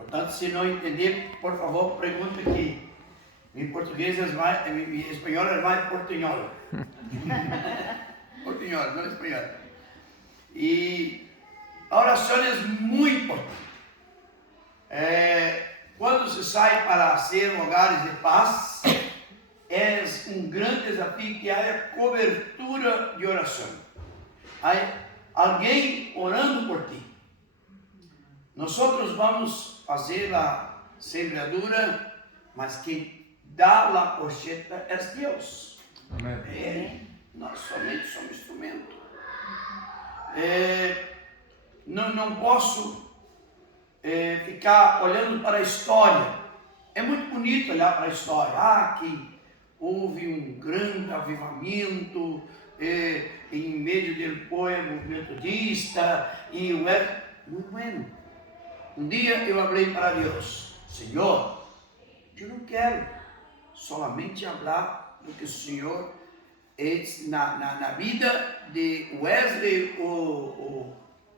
Portanto, se não entender, por favor, pergunte aqui. Em português, em espanhol é mais portunhol. Portunhol, não espanhol. E a oração é muito importante. Quando se sai para ser lugares de paz, é um grande desafio que há a cobertura de oração. Há alguém orando por ti. Nós vamos fazer a semeadura, mas quem dá a colheita é Deus. Amém. Nós somente somos instrumento. Não posso ficar olhando para a história. É muito bonito olhar para a história. Que houve um grande avivamento em meio do povo metodista e muito bueno. Um dia eu falei para Deus: Senhor, eu não quero somente falar do que o Senhor é na vida de Wesley ou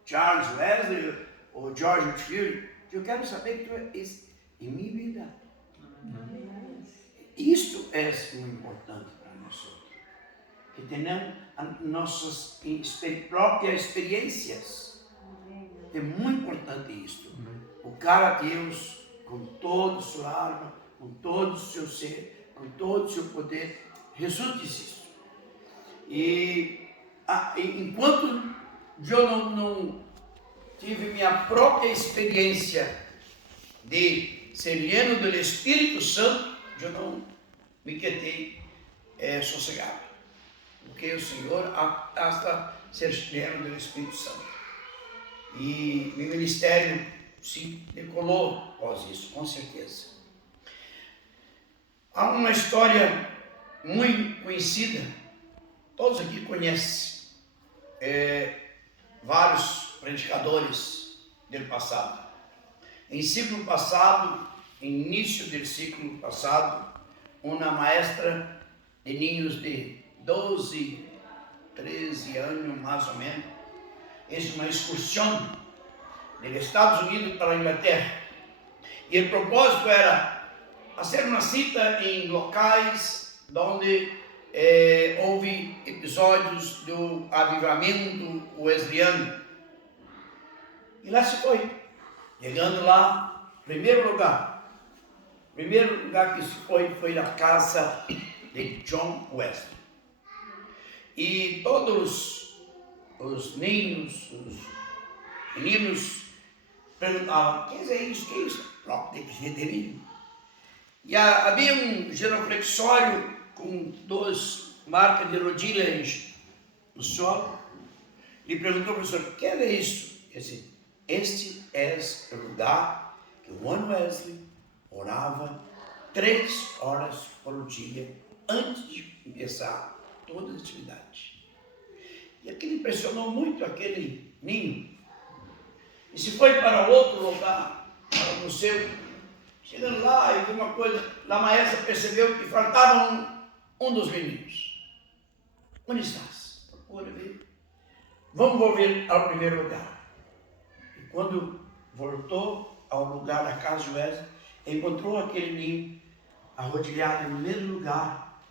Charles Wesley ou George Whitefield. Eu quero saber que tu és em minha vida. Isto é muito importante para nós, que tenhamos nossas próprias experiências. É muito importante isto. Buscar a Deus com toda a sua alma, com todo o seu ser, com todo o seu poder. Jesus disse isso. E enquanto eu não tive minha própria experiência de ser lleno do Espírito Santo, eu não me quedei sossegado. Porque o Senhor hasta ser lleno do Espírito Santo. E meu ministério se decolou após isso, com certeza. Há uma história muito conhecida, todos aqui conhecem, vários predicadores do passado. Em ciclo passado, início do ciclo passado, uma maestra de ninhos de 12, 13 anos, mais ou menos, fez uma excursão dos Estados Unidos para a Inglaterra. E o propósito era fazer uma cita em locais onde houve episódios do avivamento wesleyano. E lá se foi. Chegando lá, primeiro lugar que se foi a casa de John Wesley. E todos os ninhos, os meninos perguntavam: que é isso? Que é isso? Próprio de E havia um genuflexório com 2 marcas de rodilhas no solo. Ele perguntou ao professor: o que é isso? Ele disse: este é o lugar que o John Wesley orava 3 horas por dia antes de começar toda a atividade. E aquilo impressionou muito aquele ninho. E se foi para outro lugar, para o museu. Chegando lá e viu uma coisa, a maestra percebeu que faltava um dos meninos. Onde estás? Procura ver. Vamos volver ao primeiro lugar. E quando voltou ao lugar da casa de Wesley, encontrou aquele ninho arrodilhado no mesmo lugar,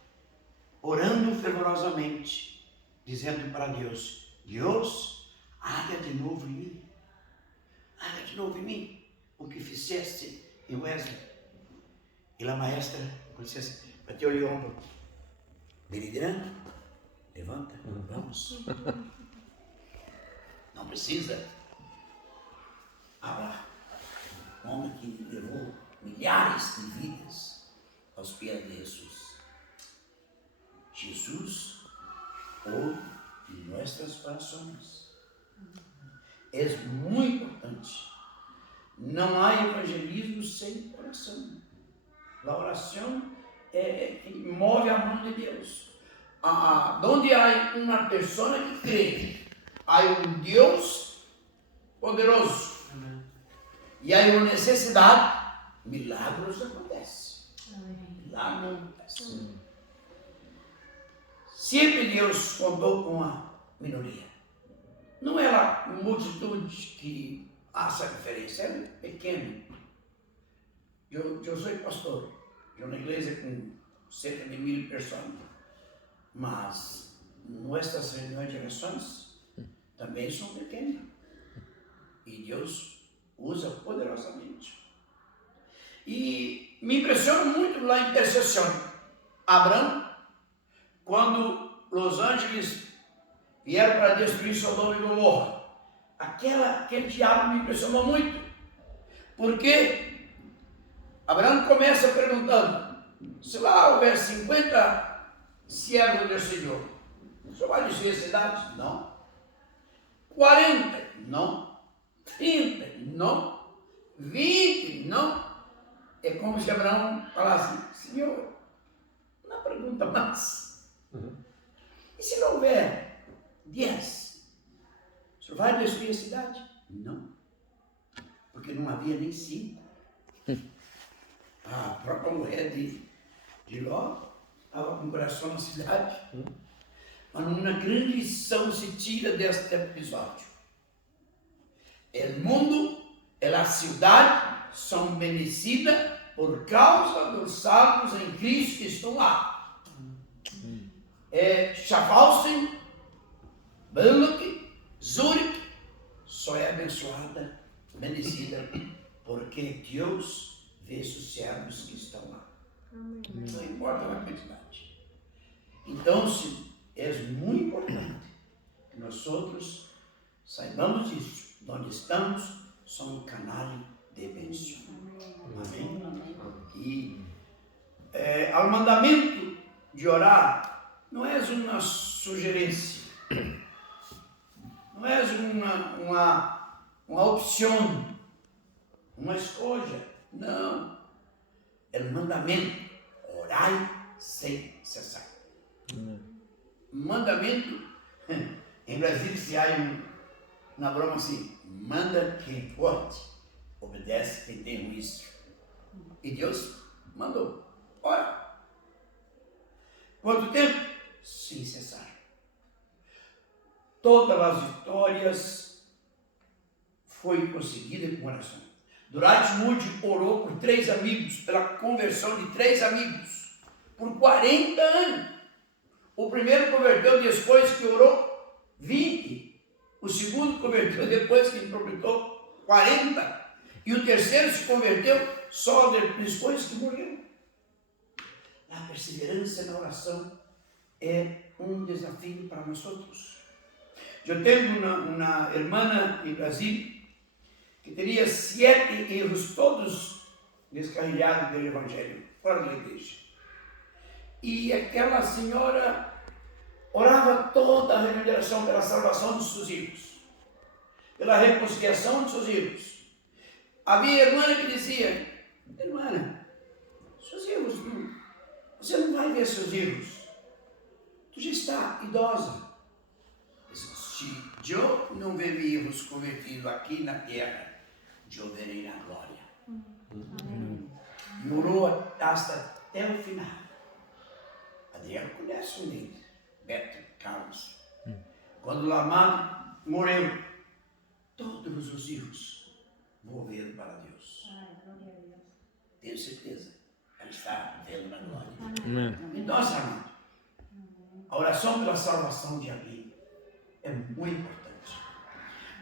orando fervorosamente, dizendo para Deus: Deus, haga de novo em mim. Haga de novo em mim o que fizeste em Wesley. E a maestra, bateu-lhe o ombro: Benedito, levanta, vamos. Não precisa. Abra. Um homem que levou milhares de vidas aos pés de Jesus. Jesus ouve em nossas orações. É muito importante. Não há evangelismo sem oração. A oração é que move a mão de Deus. Onde há uma pessoa que crê, há um Deus poderoso. Amém. E há uma necessidade, milagres acontecem. Milagres acontecem. Sempre Deus contou com a minoria. Não era a multitude que hace a diferença, é pequeno. Eu sou pastor de uma igreja com cerca de 1000 pessoas, mas nossas reuniões de orações também são pequenas e Deus usa poderosamente. E me impressiona muito lá em intercessão. Abraão, quando os ángeles vieram para destruir Sodoma e Gomorra, aquele diabo me impressionou muito, porque Abraão começa perguntando: se lá houver 50 servos do Senhor, o senhor vai destruir a cidade? Não. 40? Não. 30? Não. 20? Não. É como se Abraão falasse: Senhor, não pergunta mais. E se não houver 10? O senhor vai destruir a cidade? Não. Porque não havia nem 5. A própria mulher de Ló estava com o coração na cidade. Mas uma grande lição se tira deste episódio. O mundo e a cidade são bendecidas por causa dos salvos em Cristo que estão lá. Schaffhausen, Balak, Zurich, só é abençoada, bendecida, porque Deus vê os servos que estão lá. Não importa a quantidade. Então, é muito importante que nós outros saibamos disso. Onde estamos, somos um canal de bênção. Amém? E ao mandamento de orar, não é uma sugerência, não é uma opção, uma escolha. Não. É o mandamento: orai sem cessar. Mandamento, em Brasília se há na broma assim: manda quem pode, obedece quem tem juízo. E Deus mandou: ora. Quanto tempo? Sem cessar. Todas as vitórias foi conseguida com oração. Dwight Moody orou por 3 amigos, pela conversão de 3 amigos, por 40 anos. O primeiro converteu depois que orou 20. O segundo converteu depois que ele completou 40. E o terceiro se converteu só depois que morreu. A perseverança na oração é um desafio para nós outros. Eu tenho uma irmã em Brasília que teria 7 erros todos descarrilhados do Evangelho, fora da igreja. E aquela senhora orava toda a remuneração pela salvação dos seus filhos, pela reconciliação dos seus filhos. Havia irmã que dizia: irmã, seus filhos, você não vai ver seus filhos, tu já está idosa. Se eu não ver vivos convertidos aqui na terra, eu verei na glória. E orou até o final. Adriano conhece um deles, Beto Carlos. Quando o amado morreu, todos os filhos volveram para Deus. Tenho certeza, ela está vendo na glória. Então, amado, a oração pela salvação de alguém é muito importante.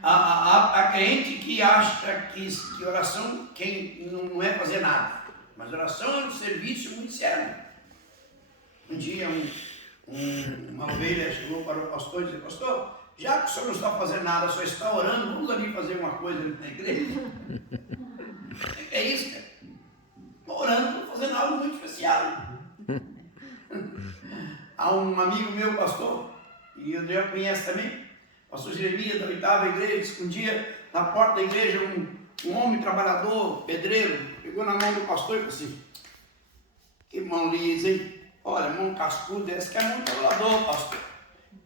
Há crente que acha que oração não é fazer nada, mas oração é um serviço muito sério. Um dia uma ovelha chegou para o pastor e disse: pastor, já que o senhor não está fazendo nada, só está orando, vamos ali fazer uma coisa na igreja. É isso, cara. Estou orando, não estou fazendo algo muito especial. Há um amigo meu, pastor, e o Adriano conhece também, pastor Jeremias, da 8ª igreja, disse que um dia, na porta da igreja, um homem trabalhador, pedreiro, pegou na mão do pastor e falou assim: que mão lisa, hein? Olha, mão cascuda, essa que é mão trabalhador, pastor.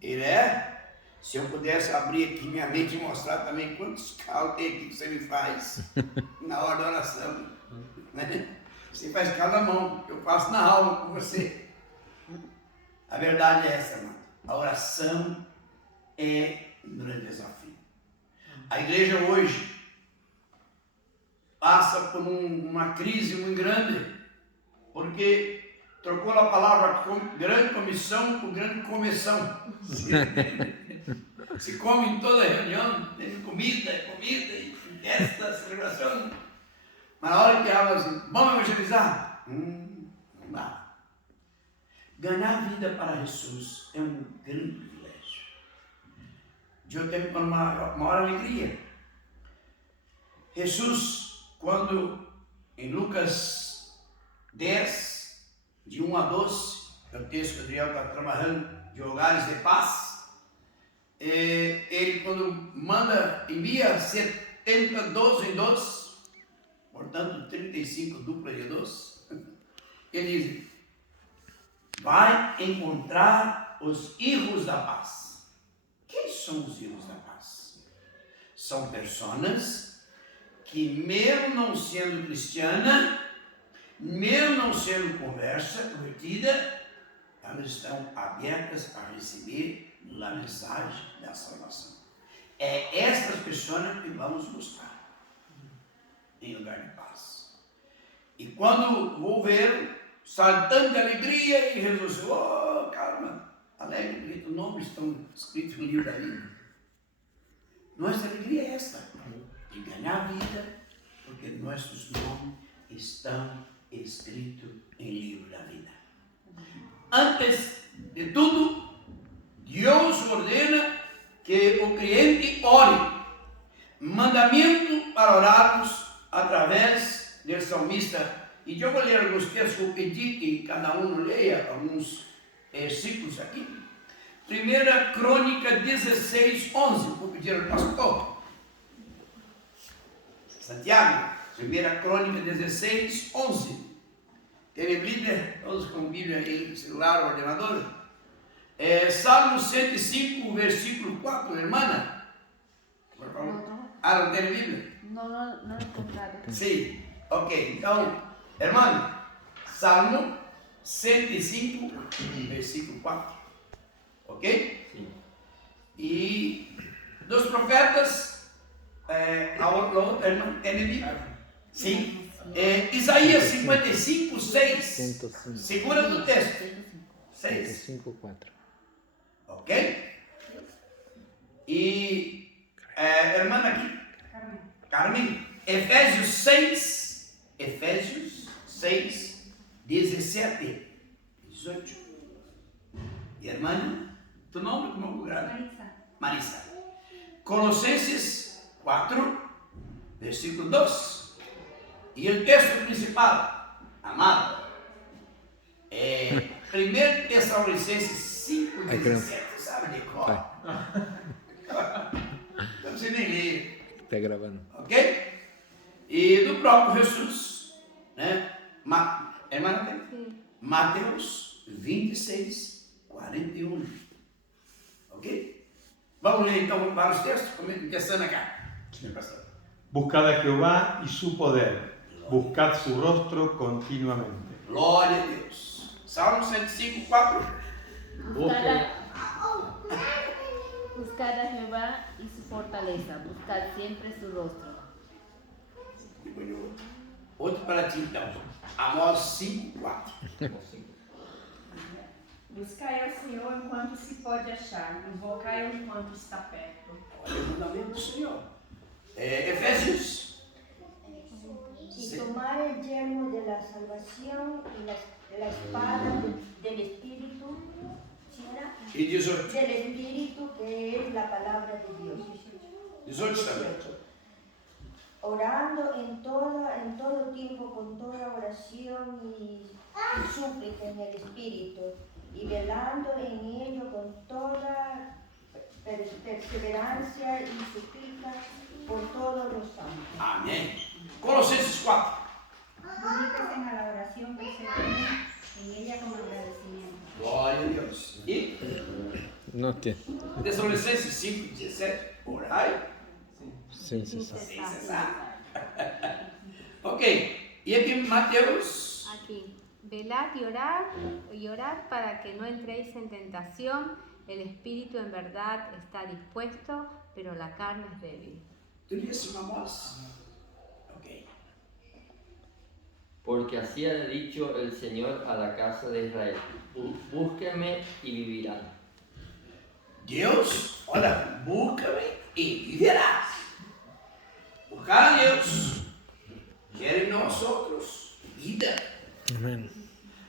Ele é? Se eu pudesse abrir aqui minha mente e mostrar também quantos calos tem aqui que você me faz na hora da oração. Né? Você faz cada mão, eu faço na alma com você. A verdade é essa, irmão. A oração é um grande desafio. A igreja hoje, passa por uma crise muito grande, porque trocou a palavra grande comissão por grande comissão. Se come em toda reunião, tem comida e festa, celebração. Mas na hora que ela assim, vamos evangelizar? Não dá. Ganhar vida para Jesus é um grande privilégio. Eu tenho uma maior alegria. Jesus, quando em Lucas 10, de 1 a 12, é o texto que o Adriel está trabalhando, de hogares de paz, ele quando envia 70, 12 em 12, portanto 35 dupla de 12, ele diz, vai encontrar os hijos da paz. Quem são os hijos da paz? São pessoas que mesmo não sendo cristiana, mesmo não sendo convertida, elas estão abertas a receber a mensagem da salvação. É estas pessoas que vamos buscar em lugar de paz. E quando vou ver, saltando de alegria, e Jesus disse, oh, calma, alegre, os nomes estão escritos no livro da vida. Nossa alegria é esta, de ganhar vida, porque nossos nomes estão escritos em livro da vida. Antes de tudo, Deus ordena que o cliente ore. Mandamento para orarmos através do salmista. E eu vou ler alguns textos, vou pedir que cada um leia alguns versículos aqui. 1 Crônica 16, 11. Vou pedir ao pastor Santiago. 1 Crônica 16, 11. Tem Bíblia? Todos com Bíblia em celular, ordenador? Salmo 105, versículo 4, irmã. Por favor. Não tem Bíblia? Não encontraram. Sim. Ok, então, irmã, Salmo 105, versículo 4. Ok? Sim. E dos profetas, a outra irmã tem Bíblia? Sim. Isaías 55, 6. 105. Segura do texto. 6. 105, 4. Ok? E irmã aqui, Carmen, Efésios 6, 17, 18. E irmã, tu nome como lugar? Marisa. Colossenses 4, versículo 2. E o texto principal, amado, é 1 Tessalonicenses 5, 17. Sabe de cor? Não precisa nem ler. Está gravando. Ok? E do próprio Jesus, né? Mateus 26, 41. Ok? Vamos ler então vários textos, começando acá. Buscad a Jehová y su poder. Buscad su rostro continuamente. Glória a Deus. Salmo 105, 4. Buscad a Jehová y su fortaleza, buscad siempre su rostro. Outro para ti então. Amós 5, 4. Buscai ao Senhor enquanto se pode achar, invocai-o enquanto está perto. Olha o mandamento do Senhor. Efésios. Y tomar el yelmo de la salvación y la espada del Espíritu, ¿sí era? E 18. Del Espíritu, que es la palabra de Dios. 18 também. Orando en todo tiempo con toda oración y súplica en el Espíritu, y velando en ello con toda perseverancia y súplica por todos los santos. Amém. Colossenses 4. Dedícase en la oración perseverante, en ella con agradecimiento. Glória a Deus. E Não tem. Tessalonicenses 5, 17. Orai Sem cessar. sem cessar. Ok. E aqui Mateus. Aquí, velad y orad para que no entréis en tentación. El espíritu en verdad está dispuesto, pero la carne es débil. Tu disse Amós? Ok. porque así ha dicho el Señor a la casa de Israel, búsquenme y vivirán. Deus, olha, busca-me e viverás. Buscar a Deus quer em nós outros vida. Amén.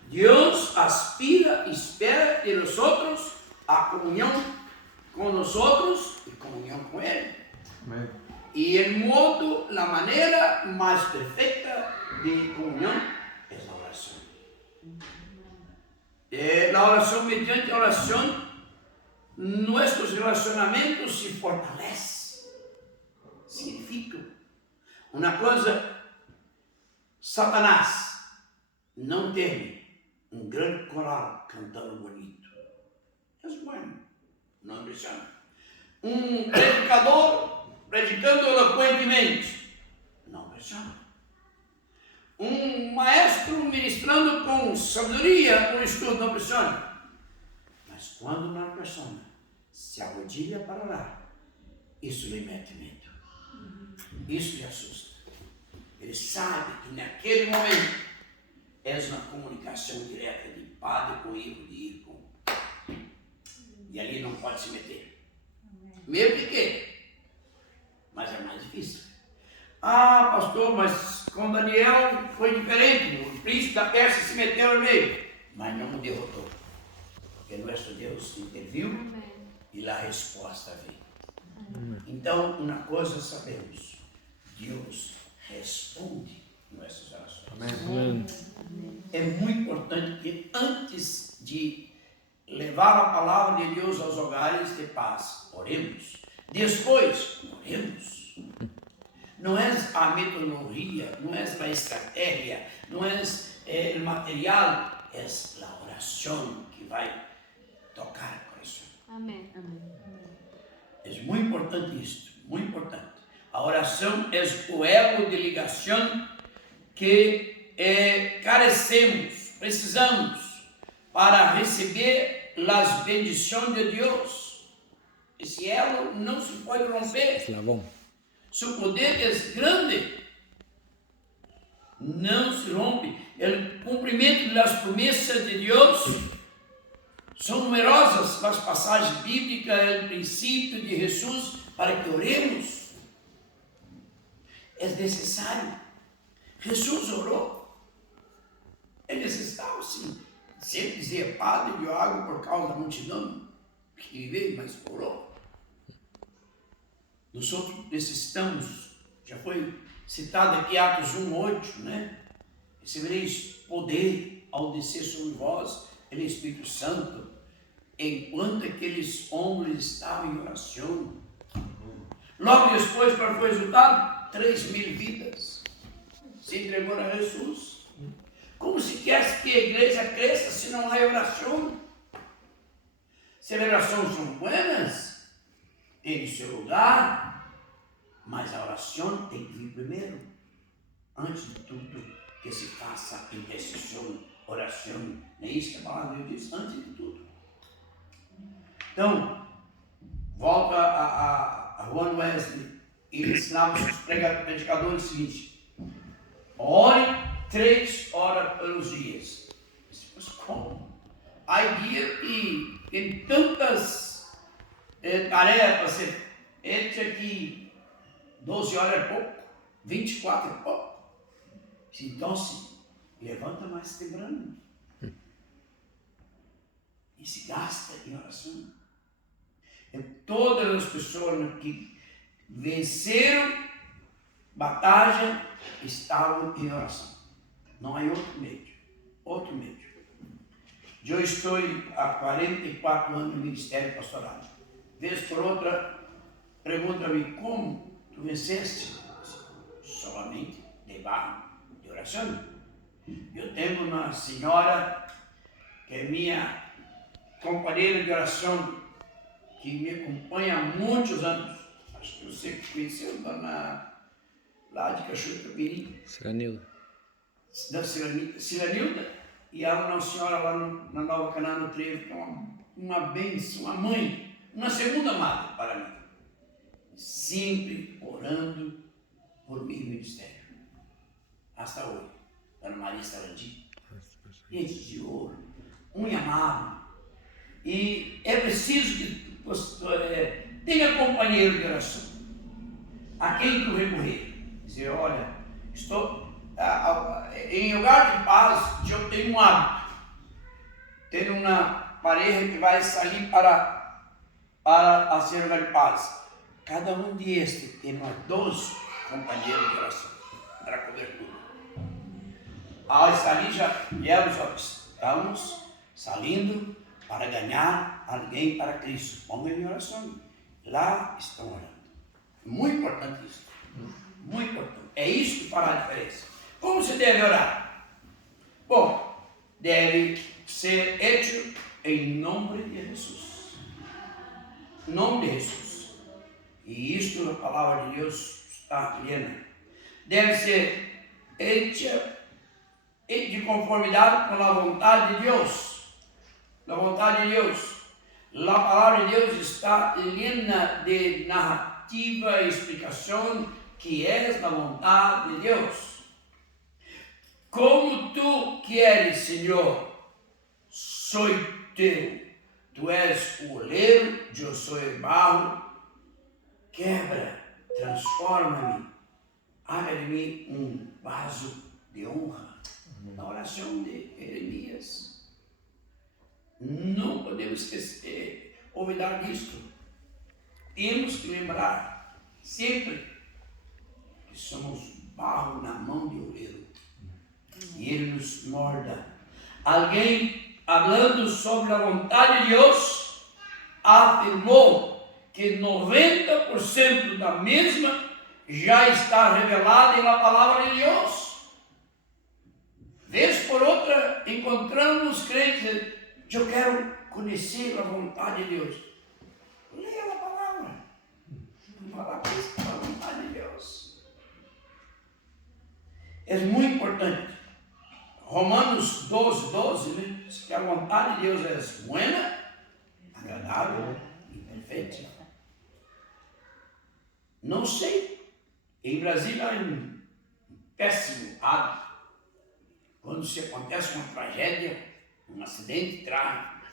Deus aspira, espera de nós outros a comunhão com nós outros e comunhão com Ele. Amén. E em modo, a maneira mais perfeita de comunhão é a oração. A oração, mediante a oração, nossos relacionamentos se fortalecem. Significa uma coisa, Satanás não teme um grande coral cantando bonito. É bueno, não impressiona. Um predicador predicando eloquentemente, não impressiona. Um maestro ministrando com sabedoria no estudo, não impressiona. Mas quando uma pessoa se arrodilha para orar, isso lhe mete medo. Isso lhe assusta. Ele sabe que naquele momento é uma comunicação direta de padre com hijo, de hijo. E ali não pode se meter. Meio pequeno, mas é mais difícil. Ah, pastor, mas com Daniel foi diferente. O príncipe da Pérsia se meteu no meio, mas não o derrotou. Porque nosso Deus interviu e a resposta veio. Então, uma coisa sabemos: Deus responde nossas orações. Amén. É muito importante que antes de levar a palavra de Deus aos hogares de paz, oremos. Depois, oremos. Não é a metodologia, não é a estratégia, não é o material, é a oração que vai tocar o coração. Amén. É muito importante isso, muito importante. A oração é o elo de ligação que carecemos, precisamos para receber as bendições de Deus. Esse elo não se pode romper. Eslabón. Seu poder é grande, não se rompe. O cumprimento das promessas de Deus são numerosas as passagens bíblicas, o princípio de Jesus para que oremos. É necessário. Jesus orou. Ele necessitava, sim. Sempre dizia, Padre, deu água por causa da multidão que veio, mas orou. Nós outros necessitamos, já foi citado aqui Atos 1:8, né? Recebereis poder ao descer sobre vós, pelo Espírito Santo, enquanto aqueles homens estavam em oração. Logo depois, qual foi o resultado? 3.000 vidas se entregou a Jesus. Como se quer que a igreja cresça se não há oração? Celebrações são buenas, em seu lugar, mas a oração tem que vir primeiro. Antes de tudo, que se faça intercessão, oração. Não é isso que a palavra de Deus diz? Antes de tudo. Então, volta a Juan Wesley e ensinava os predicadores o seguinte: ore 3 horas pelos dias. Mas como? Há dia que tem tantas tarefas, entre aqui 12 horas é pouco, 24 é pouco. Então se levanta mais temprano e se gasta em oração. Todas as pessoas que venceram batalha estavam em oração. Não há outro meio. Outro meio. Eu estou há 44 anos no Ministério Pastoral. Vez por outra, pergunta-me como tu venceste? Solamente debaixo de oração. Eu tenho uma senhora que é minha companheira de oração, que me acompanha há muitos anos. Acho que você conheceu lá de Cachoeira do Mirim. Ciranilda. Da Ciranilda. E há uma senhora lá na Nova Canaã no Trevo, que é uma bênção, uma mãe, uma segunda madre para mim. Sempre orando por mim no ministério. Hasta hoje. Dona Maria Sarandi. Gente de ouro, muito amável. E é preciso que você tenha companheiro de oração. A quem tu recorrer. Dizer, olha, estou em lugar de paz, eu tenho um hábito. Tenho uma pareja que vai sair para a ser lugar de paz. Cada um destes tem 12 companheiros de oração para cobertura. Ao sair já estamos saindo para ganhar alguém para Cristo. Ponga em oração. Lá estão orando. Muito importante isso. Muito importante. É isso que fará a diferença. Como se deve orar? Bom, deve ser hecho em nome de Jesus. Em nome de Jesus. E isto na palavra de Deus está plena. Deve ser hecha de conformidade com a vontade de Deus. La vontade de Deus. A palavra de Deus está plena de narrativa e explicação que é a vontade de Deus. Como tu queres, Senhor, sou teu. Tu és o oleiro, eu sou o barro. Quebra, transforma-me. Haga de mim um vaso de honra. Na oração de Jeremias. Não podemos esquecer, olvidar disto. Temos que lembrar sempre que somos barro na mão de oleiro. E ele nos molda. Alguém, falando sobre a vontade de Deus, afirmou que 90% da mesma já está revelada na palavra de Deus. Vez por outra, encontramos crentes, eu quero conhecer a vontade de Deus. Leia a palavra. Fala a vontade de Deus. É muito importante. Romanos 12, né? Diz que a vontade de Deus é buena, agradável e perfeita. Não sei. Em Brasília é um péssimo hábito. Quando se acontece uma tragédia, um acidente trágico,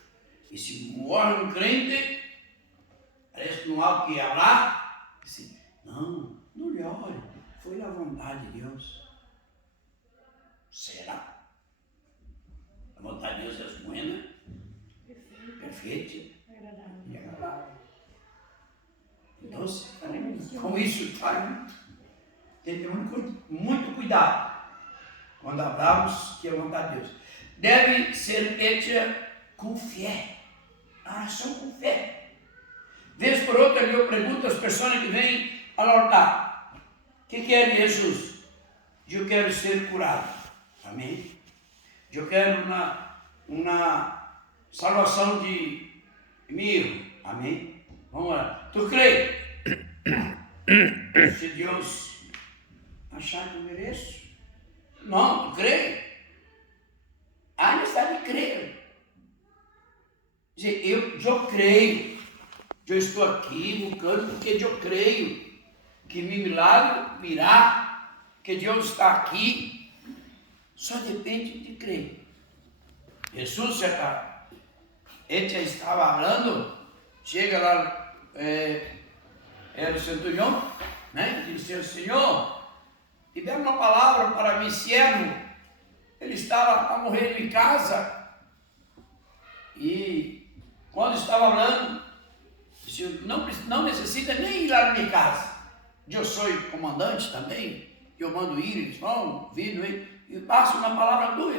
e se morre um crente, parece que não há o que falar. Assim, não lhe olhe, foi a vontade de Deus. Será? A vontade de Deus é buena, perfeita e agradável. Então, com isso, tem que ter muito cuidado quando falamos que é a vontade de Deus. Deve ser feita com fé. A oração com fé. Vez por outra eu pergunto às pessoas que vêm ao altar: o que quer Jesus? Eu quero ser curado. Amém? Eu quero uma salvação de mim. Amém? Vamos lá. Tu crê? Se Deus achar que eu mereço. Não, tu crê? Há necessidade de crer. Dizer, eu creio. Eu estou aqui no canto porque eu creio que meu milagre virá, que Deus está aqui. Só depende de crer. Jesus ele já estava falando, chega lá, era o centurião, né? E disse: Senhor, e deu uma palavra para mim, servo. Ele estava a morrer em casa. E quando estava falando, disse: não necessita nem ir lá na minha casa. Eu sou comandante também. Eu mando ir, eles vão, vindo, e passo uma palavra tua.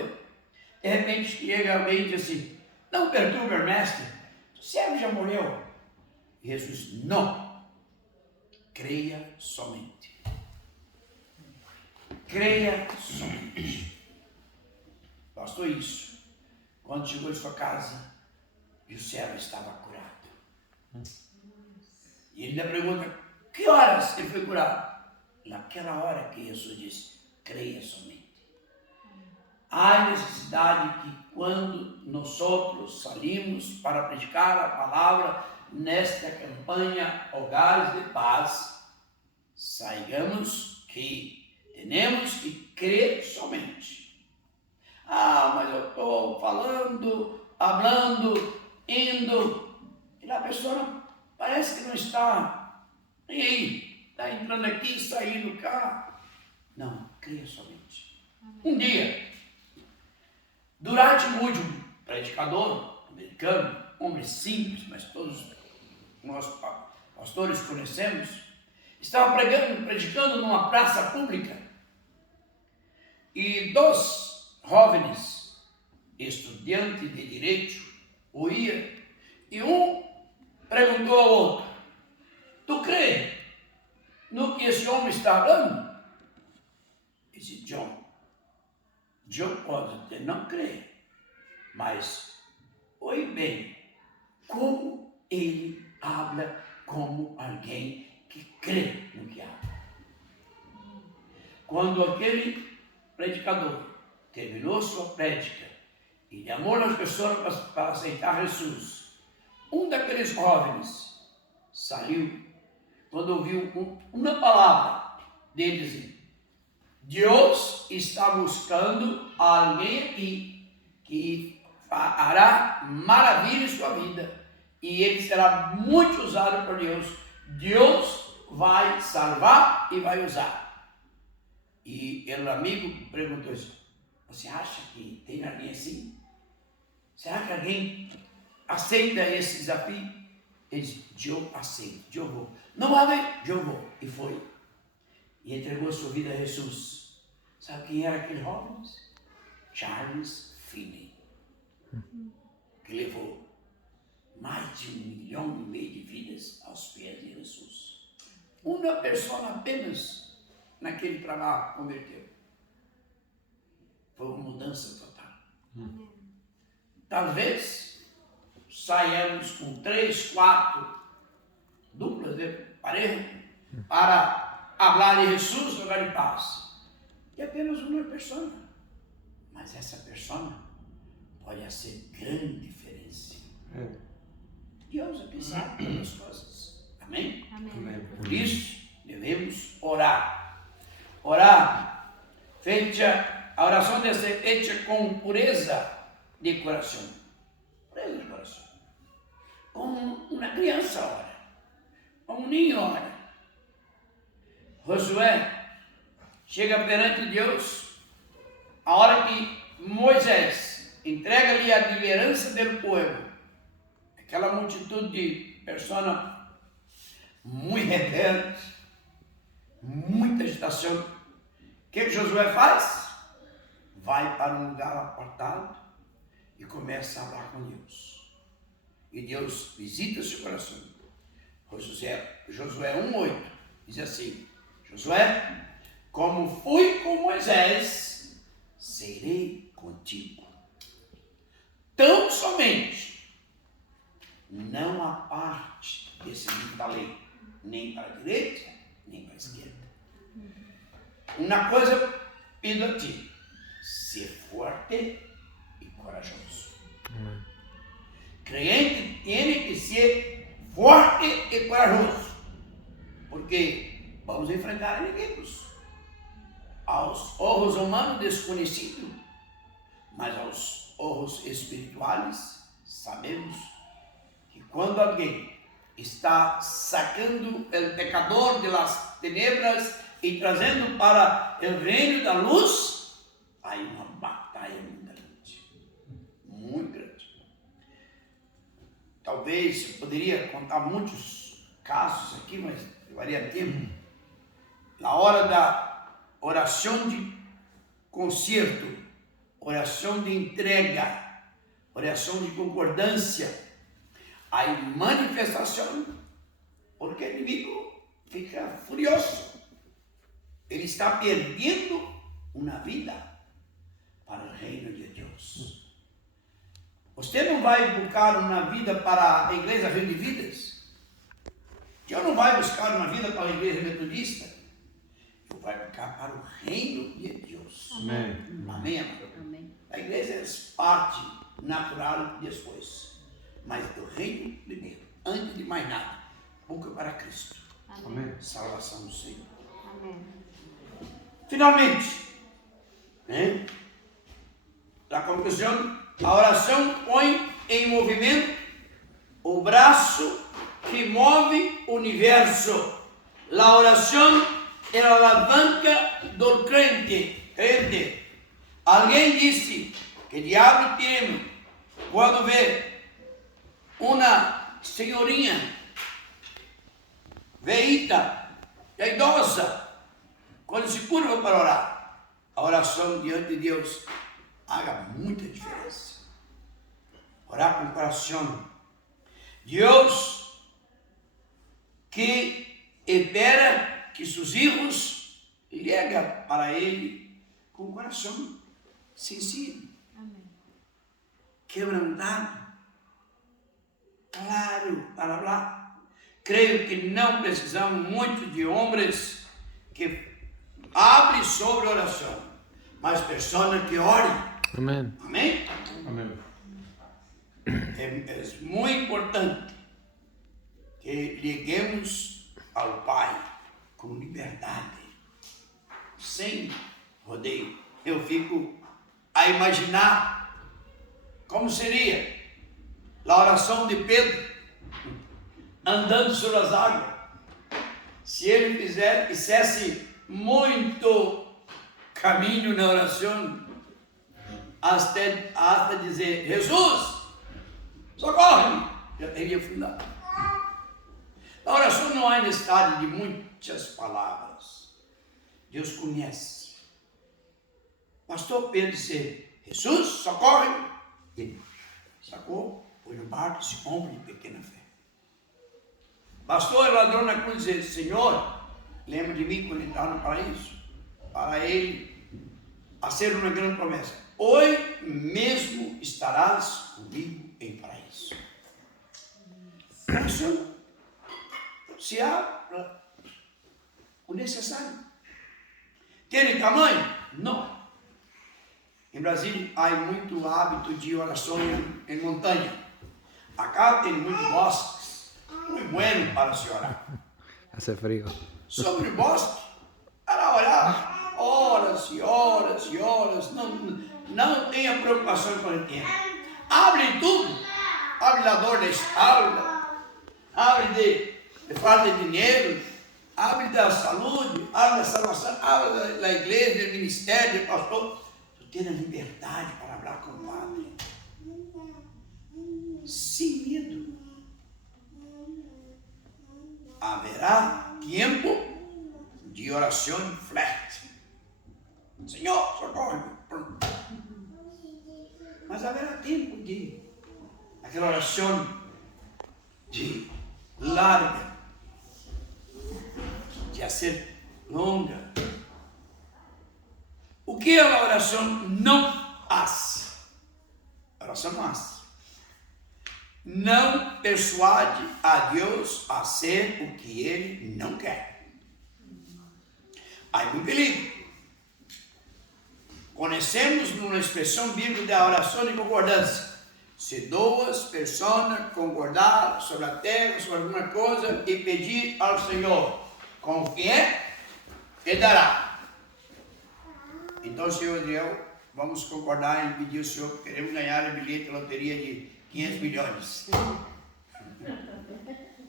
De repente chega alguém e diz assim: não perturbe o mestre, o servo já morreu. E Jesus: não, creia somente. Creia somente. Bastou isso. Quando chegou em sua casa, e o servo estava curado. E ele ainda pergunta: que horas ele foi curado? Naquela hora que Jesus disse: creia somente. Há necessidade que quando nós saímos para predicar a palavra nesta campanha Hogares de Paz, saibamos que temos que crer somente. falando, hablando, indo, e a pessoa parece que não está nem aí, está entrando aqui, saindo cá. Não, creia somente. Um dia, Durante Moody, um predicador americano, homem simples, mas todos nós pastores conhecemos, estava predicando numa praça pública, e 2 jovens estudantes de direito oíam, e um perguntou ao outro: tu crê no que esse homem está falando? Disse: John pode até não crer, mas oi bem, como ele habla como alguém que crê no que habla. Quando aquele predicador terminou sua prédica e chamou as pessoas para aceitar Jesus, um daqueles jovens saiu quando ouviu uma palavra dele dizer: Deus está buscando alguém aqui que fará maravilha em sua vida e ele será muito usado por Deus. Deus vai salvar e vai usar. E o amigo perguntou assim: você acha que tem alguém assim? Será que alguém aceita esse desafio? Ele disse: eu aceito, eu vou. Não vai ver, eu vou. E foi. E entregou sua vida a Jesus. Sabe quem era aquele jovem? Charles Finney, que levou mais de 1,5 milhão de vidas aos pés de Jesus. Uma pessoa apenas naquele trabalho converteu. Foi uma mudança total. Talvez saiamos com 3, 4 duplas de pareja para falar de Jesus, lugar de paz. E apenas uma pessoa. Mas essa pessoa pode fazer grande diferença. Deus é que sabe todas as coisas. Amém? Amém. Por isso, devemos orar. Orar, a oração deve ser feita com pureza de coração. Pureza de coração. Como uma criança ora. Como um ninho ora. Josué chega perante Deus, a hora que Moisés entrega-lhe a liderança do povo, aquela multitud de pessoas muito rebeldes, muita agitação. O que Josué faz? Vai para um lugar apartado e começa a falar com Deus. E Deus visita seu coração. Josué 1:8 diz assim: Josué, como fui com Moisés, serei contigo. Tão somente não aparte desse livro da lei, nem para a direita, nem para a esquerda. Uma coisa pido a ti: ser forte e corajoso. Crente tem que ser forte e corajoso, porque vamos enfrentar inimigos. Aos olhos humanos desconhecidos, mas aos olhos espirituais sabemos que quando alguém está sacando o pecador das tenebras e trazendo para o reino da luz, há uma batalha muito grande, muito grande. Talvez eu poderia contar muitos casos aqui, mas levaria tempo. Na hora da oração de concerto, oração de entrega, oração de concordância, a manifestação, porque o inimigo fica furioso. Ele está perdendo uma vida para o reino de Deus. Você não vai buscar uma vida para a igreja Rio de Vidas? Deus não vai buscar uma vida para a igreja metodista? Vai ficar para o reino de Deus. Amém. Amém, amado? Amém. A igreja é parte natural depois, mas do reino primeiro, antes de mais nada, busca para Cristo. Amém. Salvação do Senhor. Amém. Finalmente, a conclusão A oração põe em movimento o braço que move o universo. La oración es la alavanca del crente. Alguém disse que diabo teme quando vê uma senhorinha veíta, idosa, quando se curva para orar. A oração diante de Deus haga muita diferença. Orar com o coração. Deus que espera que seus filhos liguem para Ele com o coração sensível, quebrantado, claro para falar. Creio que não precisamos muito de homens que abrem sobre a oração, mas pessoas que orem. Amén. Amém? Amén. É muito importante que liguemos ao Pai com liberdade, sem rodeio. Eu fico a imaginar como seria a oração de Pedro andando sobre as águas. Se ele fizesse muito caminho na oração, até dizer: Jesus, socorre-me, já teria fundado. A oração não é necessidade de muitas palavras. Deus conhece. Pastor Pedro disse: Jesus, socorre-me. Ele sacou, foi no barco esse homem de pequena fé. Pastor ladrão na cruz disse: Senhor, lembra de mim quando entrar no paraíso. Para ele a ser uma grande promessa: hoje mesmo estarás comigo em paraíso. Oração se abre o necessário. Tem tamanho? Não. Em Brasília há muito hábito de oração em montanha. Acá tem muitos bosques, muito bueno para se orar. Hace frío. Sobre o bosque, para orar horas e horas e horas. Não tenha preocupação com o tempo. Abre tudo. Abre da dor da espalda. Abre de falta de dinheiro. Abre da saúde. Abre da salvação. Abre da igreja, do ministério, do pastor. Tu tens a liberdade para falar com o Padre. Sem medo. Haverá tempo de oração flat. Senhor, socorre-me. Mas haverá tempo de aquela oração de larga, de ser longa. O que a oração não faz? A oração não faz. Não persuade a Deus a ser o que Ele não quer. Há um perigo. Conhecemos uma expressão bíblica da oração de concordância. Se duas pessoas concordar sobre a terra, sobre alguma coisa, e pedir ao Senhor com fé, Ele dará. Então, Senhor Deus, vamos concordar em pedir ao Senhor que queremos ganhar o bilhete de loteria de 500 milhões.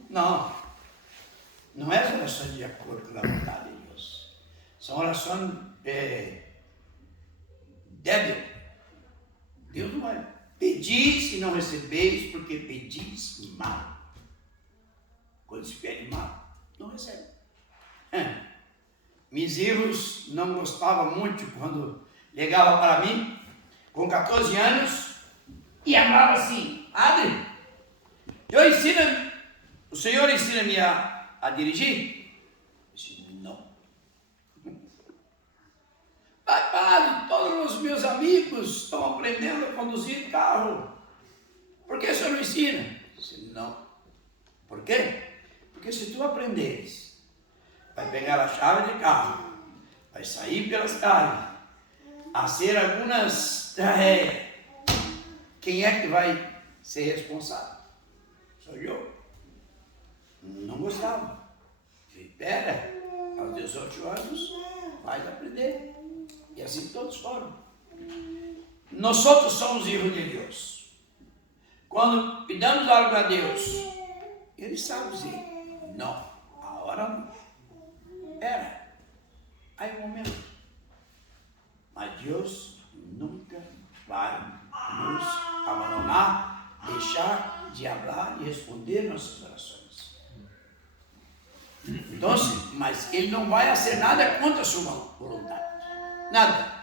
Não é orações de acordo com a vontade de Deus. São orações débil. Deus não vai pedir se não recebeis, porque pedis mal. Quando se pede mal, não recebe. Meus filhos não gostavam muito quando ligavam para mim, com 14 anos, e amava assim: Adri, o Senhor ensina-me a dirigir? Eu disse: não. Mas, padre, todos os meus amigos estão aprendendo a conduzir carro. Por que o Senhor não ensina? Eu disse: não. Por quê? Porque se tu aprenderes, vai pegar a chave de carro, vai sair pelas calles, a ser algumas... Quem é que vai ser responsável? Sou eu. Não gostava. Espera, aos 18 anos, vai aprender. E assim todos foram. Nós somos hijos de Deus. Quando pedimos algo a Deus, Ele sabe dizer, não, agora não. Era. Aí um momento. Mas Deus nunca vai nos abandonar, deixar de falar e responder nossas orações. Então, mas Ele não vai fazer nada contra a sua vontade. Nada.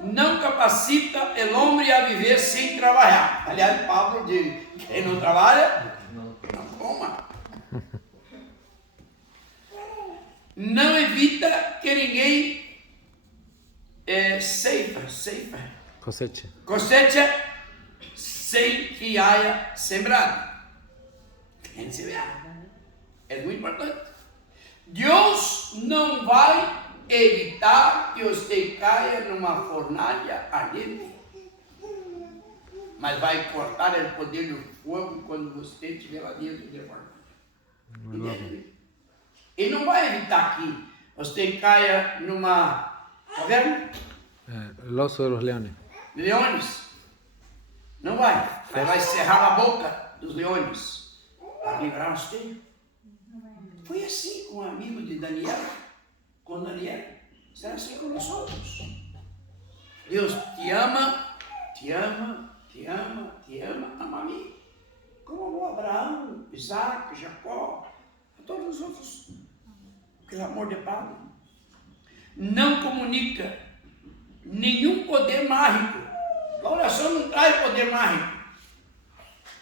Não capacita o homem a viver sem trabalhar. Aliás, Paulo diz, quem não trabalha, não coma. Não evita que ninguém Cosecha. cosecha sem que haya sembrado. Tem que semear. É muito importante. Deus não vai evitar que você caia numa fornalha ardente, mas vai cortar o poder do fogo quando você estiver lá dentro da fornalha. Ele não vai evitar que você caia numa caverna. El oso de los leones. Leões. Não vai. Vai cerrar a boca dos leões para livrar você. Foi assim com o amigo de Daniel. Com Daniel. Será assim com nós outros. Deus te ama, te ama, te ama, te ama, ama a mim. Como amou Abraão, Isaac, Jacó, a todos os outros. Pelo amor de Pai. Não comunica nenhum poder mágico. A oração não traz poder mágico.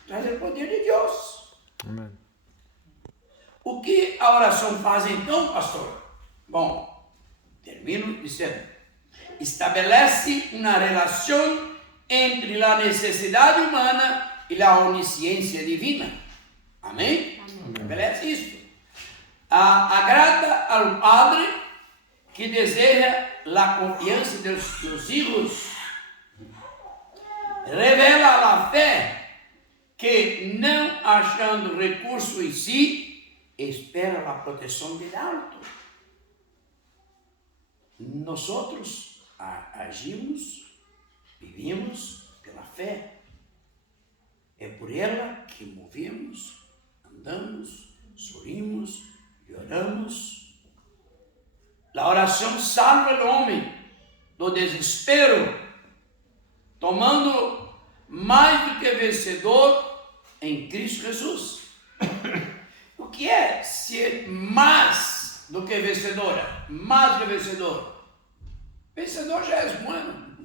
Traz o poder de Deus. Amén. O que a oração faz então, pastor? Bom, termino dizendo. Estabelece uma relação entre a necessidade humana e a onisciência divina. Amém? Estabelece isso. Agrada ao Padre que deseja a confiança de seus filhos. Revela a fé que, não achando recurso em si, espera a proteção do alto. Nós outros agimos, vivimos pela fé. É por ela que movemos, andamos, sorrimos e oramos. A oração salva o homem do desespero, tomando mais do que vencedor em Cristo Jesus. O que é ser mais do que vencedora? Mais do que vencedor. Vencedor já é humano.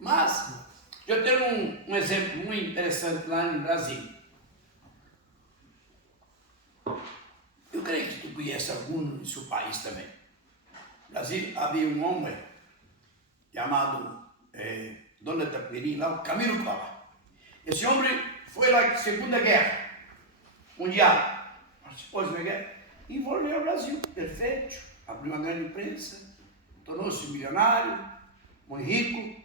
Mas eu tenho um exemplo muito interessante lá no Brasil. Eu creio que tu conhece algum no seu país também. No Brasil havia um homem chamado Dona Itaperi, lá o Camilo Collor. Esse homem foi lá na Segunda Guerra Mundial, participou da Segunda Guerra e voltou ao Brasil, perfeito, abriu uma grande imprensa, tornou-se milionário, muito rico.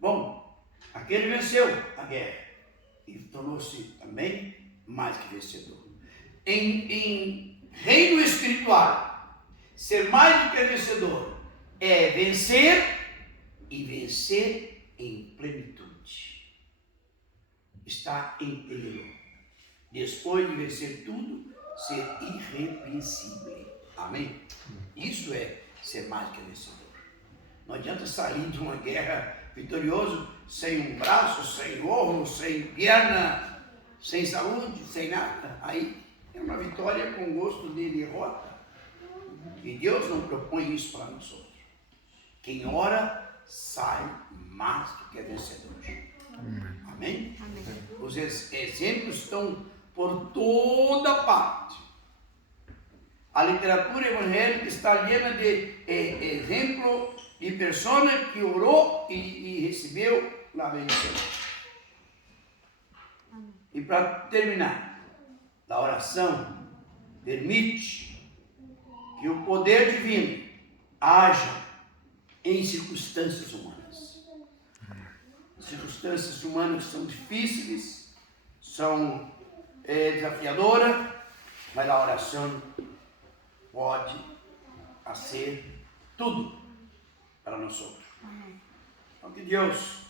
Bom, aquele venceu a guerra e tornou-se também mais que vencedor. Em reino espiritual, ser mais do que vencedor é vencer e vencer em plenitude. Está inteiro. Depois de vencer tudo, ser irrepreensível. Amém? Isso é ser mais que vencedor. Não adianta sair de uma guerra vitorioso sem um braço, sem ombro, sem perna, sem saúde, sem nada. Aí é uma vitória com gosto de derrota. E Deus não propõe isso para nós outros. Quem ora sai mais do que vencedor. Amém? Amém? Os exemplos estão por toda parte. A literatura evangélica está llena de exemplo de pessoas que orou e recebeu a bênção. E para terminar, a oração permite que o poder divino haja em circunstâncias humanas. Circunstâncias humanas são difíceis, são desafiadoras, mas a oração pode fazer tudo para nós outros. Porque Deus